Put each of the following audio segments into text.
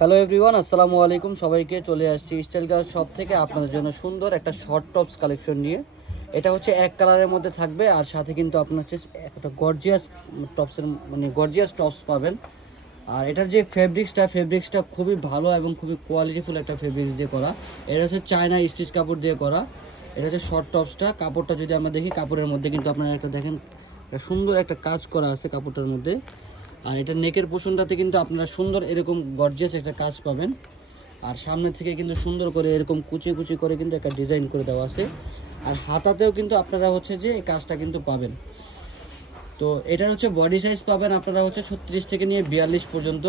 Hello everyone, আসসালামু আলাইকুম। সবাইকে চলে আসছি স্টাইল গার্ল শপ থেকে আপনাদের জন্য সুন্দর একটা শর্ট টপস কালেকশন নিয়ে। এটা হচ্ছে এক কালারের মধ্যে থাকবে, আর সাথে কিন্তু আপনার হচ্ছে একটা গর্জিয়াস টপসের গর্জিয়াস টপস পাবেন। আর এটার যে ফেব্রিক্সটা খুবই ভালো এবং খুবই কোয়ালিটিফুল একটা ফেব্রিক্স দিয়ে করা। এটা হচ্ছে চায়না স্টিচ কাপড় দিয়ে করা। এটা হচ্ছে শর্ট টপসটা। কাপড়টা যদি আমরা দেখি, কাপড়ের মধ্যে কিন্তু আপনারা একটা দেখেন সুন্দর একটা কাজ করা আছে কাপড়টার মধ্যে। আর এটা নেকের পোর্শনটাতে কিন্তু আপনারা সুন্দর এরকম গর্জিয়াস একটা কাজ পাবেন। আর সামনে থেকে কিন্তু সুন্দর করে এরকম কুচি কুচি করে কিন্তু একটা ডিজাইন করে দেওয়া আছে। আর হাতাতেও কিন্তু আপনারা হচ্ছে যে এই কাজটা কিন্তু পাবেন। তো এটার হচ্ছে বডি সাইজ পাবেন আপনারা হচ্ছে 36 থেকে নিয়ে 42 পর্যন্ত।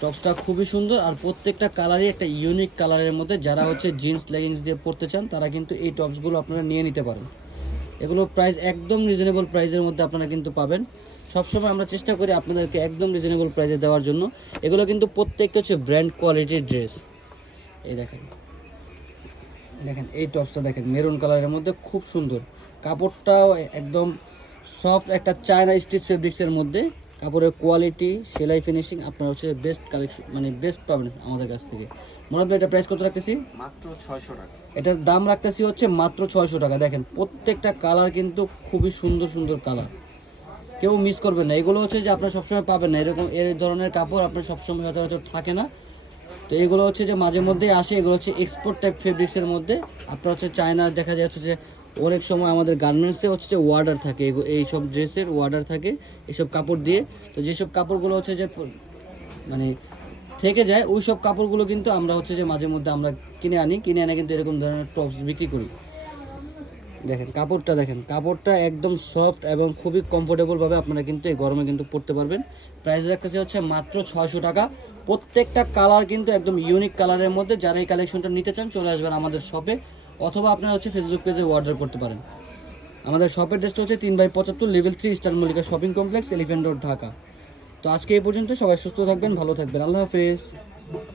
টপসটা খুবই সুন্দর, আর প্রত্যেকটা কালারই একটা ইউনিক কালারের মধ্যে। যারা হচ্ছে জিন্স লেগিংস দিয়ে পরতে চান তারা কিন্তু এই টপসগুলো আপনারা নিয়ে নিতে পারেন। এগুলো প্রাইস একদম রিজনেবল প্রাইসের মধ্যে আপনারা কিন্তু পাবেন। সবসময় আমরা চেষ্টা করি আপনাদেরকে একদম রিজনেবল প্রাইসে দেওয়ার জন্য। এগুলো কিন্তু প্রত্যেকটা হচ্ছে ব্র্যান্ড কোয়ালিটির ড্রেস। এই দেখেন দেখেন এই টপসটা দেখেন, মেরুন কালারের মধ্যে খুব সুন্দর। কাপড়টাও একদম সফট একটা চায়না স্টিচ ফেব্রিক্সের মধ্যে। কাপড়ের কোয়ালিটি, সেলাই, ফিনিশিং আপনারা হচ্ছে বেস্ট কালেকশন বেস্ট পাবেন আমাদের কাছ থেকে। মনে হয় এটা প্রাইস কত রাখতেছি? মাত্র 600 টাকা। এটার দাম রাখতেছি হচ্ছে মাত্র 600 টাকা। দেখেন প্রত্যেকটা কালার কিন্তু খুবই সুন্দর সুন্দর কালার, কেউ মিস করবেন না। এগুলো হচ্ছে যে আপনারা সবসময় পাবেন না, এরকম এই ধরনের কাপড় আপনার সবসময় সচরাচর থাকে না। তো এগুলো হচ্ছে যে মাঝে মধ্যেই আসে। এগুলো হচ্ছে এক্সপোর্ট টাইপ ফেব্রিক্সের মধ্যে। আপনার হচ্ছে চায়না দেখা যাচ্ছে যে অনেক সময় আমাদের গার্মেন্টসে হচ্ছে যে ওয়ার্ডার থাকে, এইসব ড্রেসের ওয়ার্ডার থাকে এইসব কাপড় দিয়ে। তো যেসব কাপড়গুলো হচ্ছে যে মানে থেকে যায়, ওই সব কাপড়গুলো কিন্তু আমরা হচ্ছে যে মাঝে মধ্যে আমরা কিনে এনে কিন্তু এরকম ধরনের টপস বিক্রি করি। দেখেন কাপড়টা একদম সফট এবং খুবই কমফোর্টেবলভাবে আপনারা কিন্তু এই গরমে কিন্তু পরতে পারবেন। প্রাইস রাখতেছে হচ্ছে মাত্র 600 টাকা। প্রত্যেকটা কালার কিন্তু একদম ইউনিক কালারের মধ্যে। যারা এই কালেকশনটা নিতে চান চলে আসবেন আমাদের শপে, অথবা আপনারা হচ্ছে ফেসবুক পেজে অর্ডার করতে পারেন। আমাদের শপের ড্রেসটা হচ্ছে 3/75 level 3 star Mallika shopping complex, elephant road, Dhaka. তো আজকে এই পর্যন্ত। সবাই সুস্থ থাকবেন, ভালো থাকবেন। আল্লাহ হাফেজ।